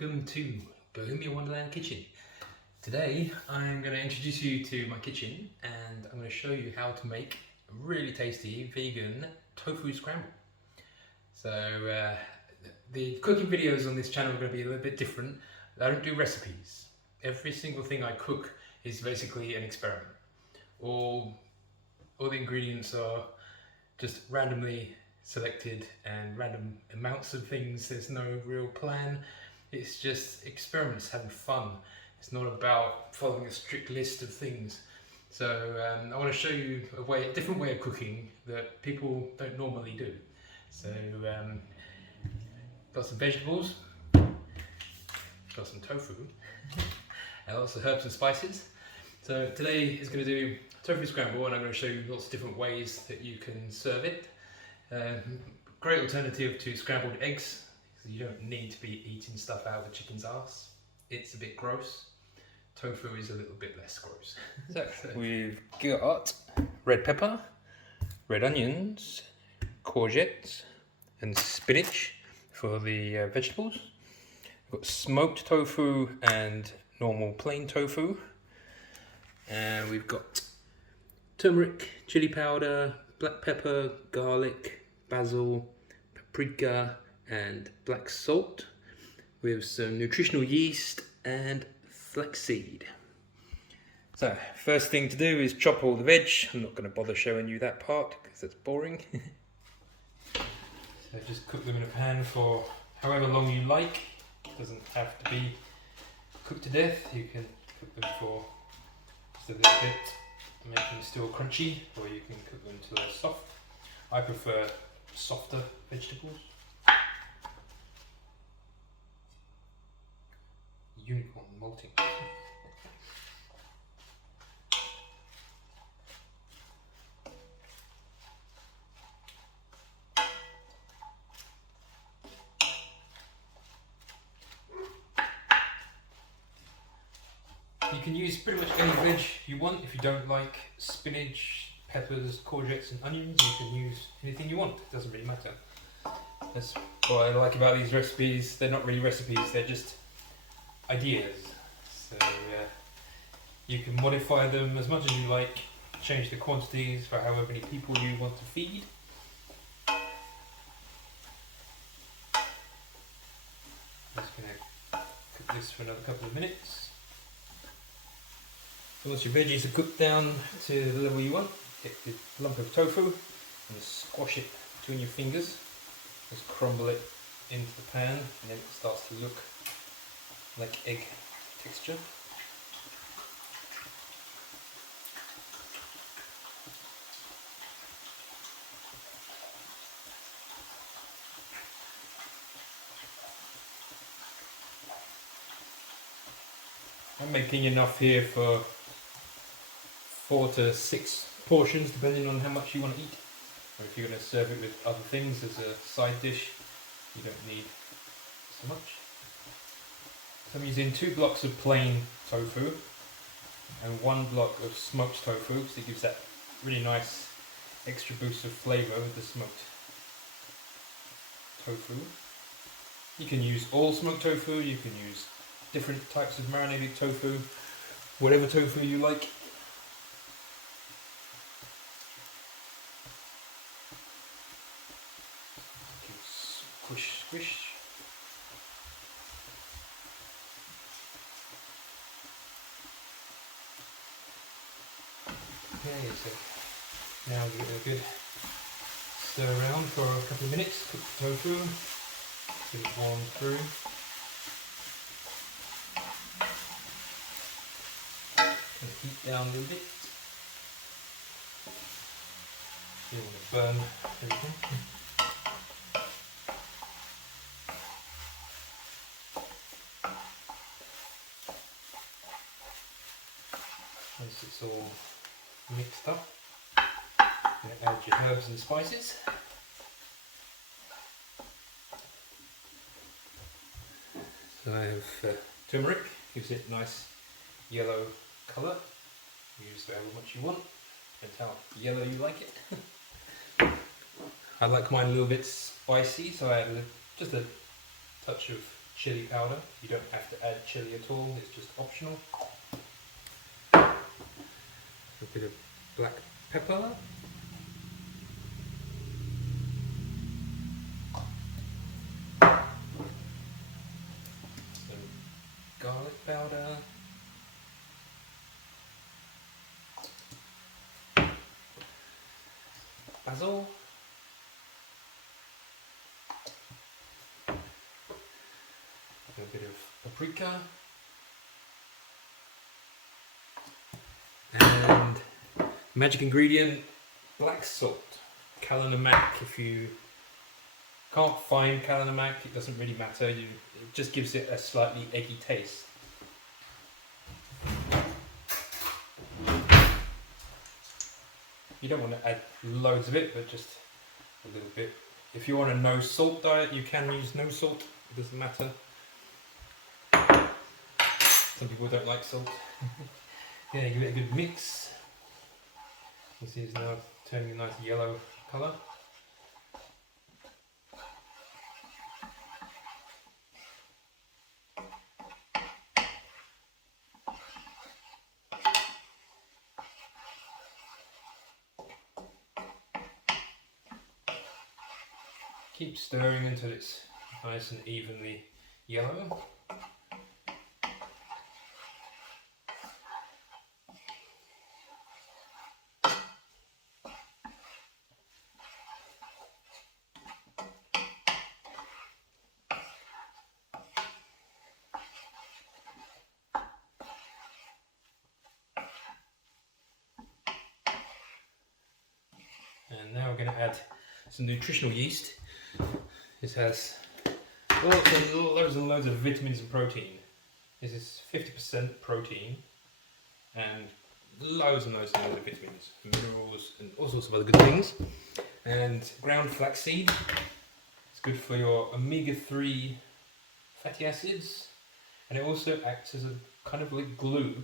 welcome to Bohemian Wonderland Kitchen. Today I'm going to introduce you to my kitchen and I'm going to show you how to make a really tasty vegan tofu scramble. So the cooking videos on this channel are going to be a little bit different. I don't do recipes. Every single thing I cook is basically an experiment. All the ingredients are just randomly selected and random amounts of things. There's no real plan. It's just experiments, having fun. It's not about following a strict list of things. So I want to show you a different way of cooking that people don't normally do. So got some vegetables, got some tofu, and lots of herbs and spices. So today is going to do tofu scramble, and I'm going to show you lots of different ways that you can serve it. Great alternative to scrambled eggs, because you don't need to be eating stuff out of a chicken's ass. It's a bit gross. Tofu is a little bit less gross. So we've got red pepper, red onions, courgettes and spinach for the vegetables. We've got smoked tofu and normal plain tofu. And we've got turmeric, chili powder, black pepper, garlic, basil, paprika and black salt with some nutritional yeast and flaxseed. So first thing to do is chop all the veg. I'm not going to bother showing you that part because it's boring. So just cook them in a pan for however long you like. It doesn't have to be cooked to death. You can cook them for just a little bit, make them still crunchy, or you can cook them till they're soft. I prefer softer vegetables. Unicorn molting. You can use pretty much any veg you want. If you don't like spinach, peppers, courgettes and onions, you can use anything you want. It doesn't really matter. That's what I like about these recipes. They're not really recipes, they're just ideas. So you can modify them as much as you like, change the quantities for however many people you want to feed. I'm just going to cook this for another couple of minutes. So once your veggies are cooked down to the level you want, take the lump of tofu and just squash it between your fingers. Just crumble it into the pan and then it starts to look like egg texture. I'm making enough here for 4 to 6 portions depending on how much you want to eat. Or if you're going to serve it with other things as a side dish, you don't need so much. So I'm using 2 blocks of plain tofu and 1 block of smoked tofu, because it gives that really nice extra boost of flavour with the smoked tofu. You can use all smoked tofu, you can use different types of marinated tofu, whatever tofu you like. Squish, squish. Okay, so now give it a good stir around for a couple of minutes. Cook the tofu, get it warm through. Gonna heat down a little bit. You don't want to burn everything. Once it's all mixed up, you add your herbs and spices. So I have turmeric, gives it a nice yellow colour. Use however much you want, depends how yellow you like it. I like mine a little bit spicy, so I add just a touch of chili powder. You don't have to add chili at all, it's just optional. A bit of black pepper. Some garlic powder. Basil. A bit of paprika. And magic ingredient, black salt. Kalinamak. If you can't find Kalinamak, it doesn't really matter. It just gives it a slightly eggy taste. You don't want to add loads of it, but just a little bit. If you want a no salt diet, you can use no salt. It doesn't matter. Some people don't like salt. Yeah, give it a good mix. You see it's now turning a nice yellow colour. Keep stirring until it's nice and evenly yellow. And now we're going to add some nutritional yeast. This has loads and loads of vitamins and protein. This is 50% protein and loads and loads of vitamins, minerals and all sorts of other good things. And ground flaxseed. It's good for your omega-3 fatty acids, and it also acts as a kind of like glue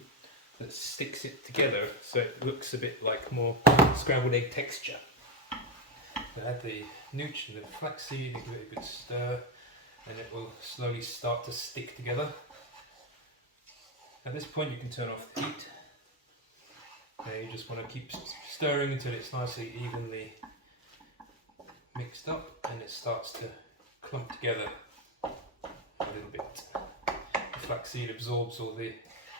that sticks it together so it looks a bit like more scrambled egg texture. So add the nooch and the flaxseed, give it a good stir, and it will slowly start to stick together. At this point you can turn off the heat. Now you just want to keep stirring until it's nicely evenly mixed up and it starts to clump together a little bit. The flaxseed absorbs all the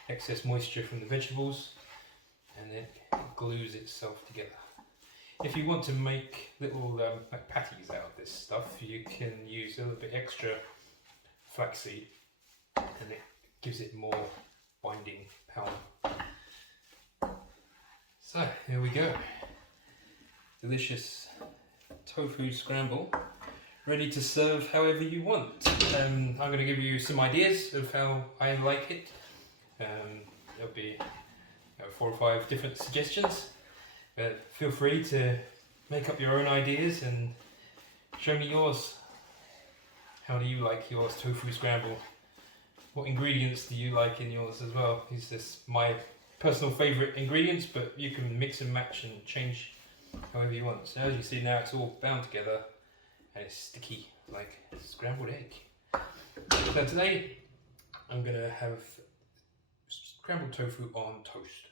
excess moisture from the vegetables and it glues itself together. If you want to make little like patties out of this stuff, you can use a little bit extra flaxseed and it gives it more binding power. So here we go. Delicious tofu scramble, ready to serve however you want. I'm going to give you some ideas of how I like it. There'll be 4 or 5 different suggestions. But feel free to make up your own ideas and show me yours. How do you like yours tofu scramble? What ingredients do you like in yours as well? Is this my personal favourite ingredients, but you can mix and match and change however you want. So as you see now, it's all bound together and it's sticky like scrambled egg. So today I'm going to have scrambled tofu on toast.